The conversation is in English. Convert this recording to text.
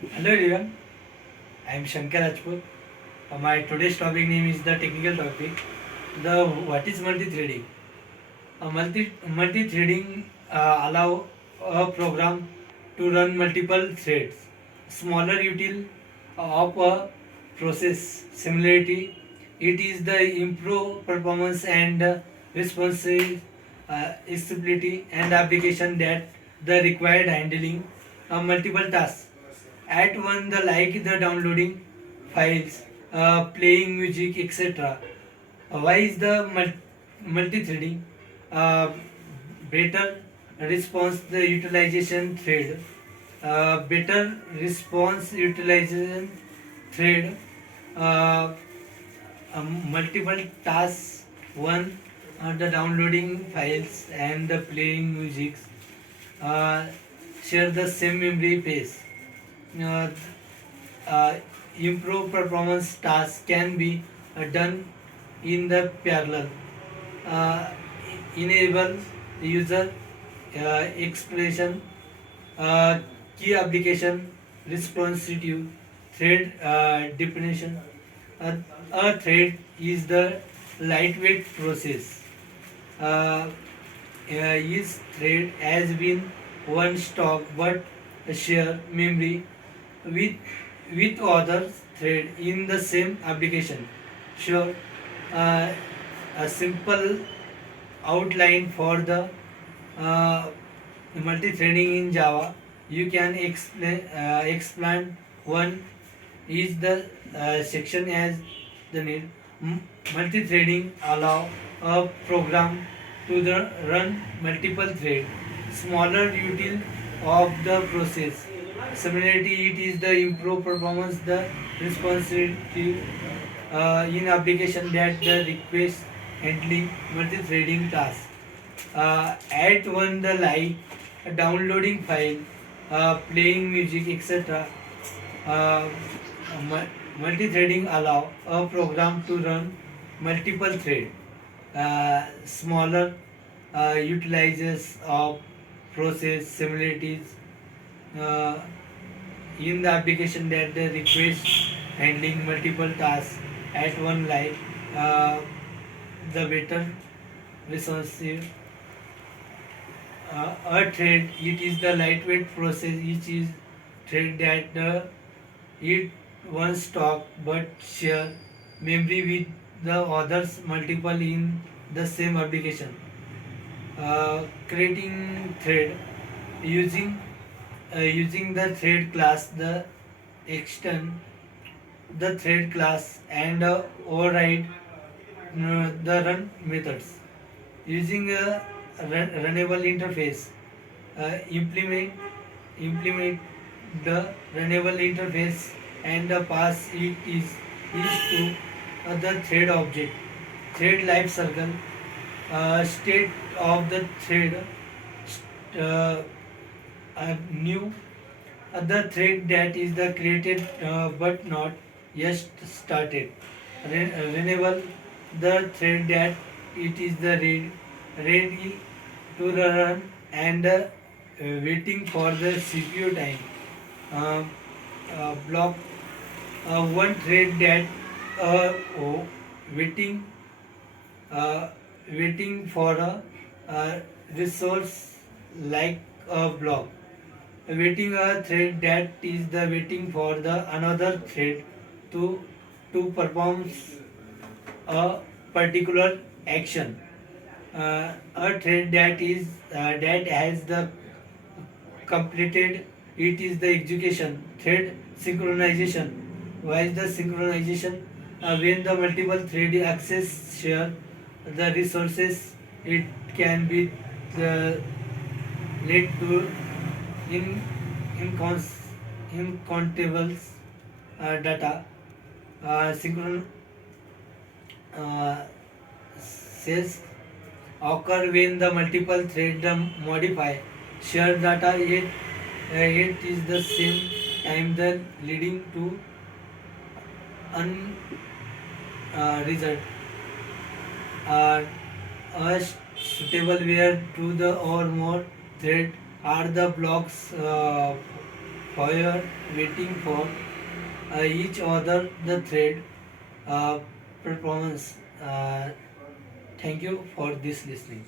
Hello everyone, I am Shankar Rajput. My today's topic name is the technical topic. The what is multi-threading? Multi-threading allow a program to run multiple threads. Smaller util of a process similarity. It is the improve performance and responsive accessibility and application that the required handling multiple tasks at one the like the downloading files, playing music, etc. Why is the multi-threading? Uh, Better response the utilization thread. Better response utilization thread. Uh, Multiple tasks. One, the downloading files and the playing music. Uh, Share the same memory space. Uh, uh, Improve performance tasks can be done in the parallel. Uh, Enable user expression, uh, key application, responsive thread definition. Uh, a thread is the lightweight process. Uh, each thread has been one stock but share memory with other thread in the same application. Sure, uh, a simple outline for the uh, multi-threading in Java. You can explain one is the section as the need. Multi-threading allow a program to run multiple thread. Smaller util of the process. Similarity, it is the improve performance, the responsibility in application that the request handling multi-threading task. At one the like downloading file, playing music, etc. Uh, Multi-threading allow a program to run multiple thread. Smaller utilizes of process similarities uh, in the application that the request handling multiple tasks at one line. Uh, the better responsive a thread, it is the lightweight process. Each is thread that it one stock but share memory with the others multiple in the same application. Creating thread using the thread class, the extend the thread class and override the run methods using a runnable interface. Implement the runnable interface and pass is to the thread object. Thread life cycle, state of the thread, uh, new the thread that is the created but not yet started. Renewal the thread that it is the ready to run and waiting for the CPU time. Um, Block one thread that waiting uh, waiting for a resource like a block. Waiting a thread that is the waiting for the another thread to perform a particular action. A thread that is that has the completed it is the execution thread synchronization. Why is the synchronization? When the multiple thread access share the resources, it can be lead to in incountable data synchron uh, says occur when the multiple thread modify shared data it is the same time then leading to un result uh, suitable where two the or more thread are the blocks While waiting for each other, the thread performance. Thank you for this listening.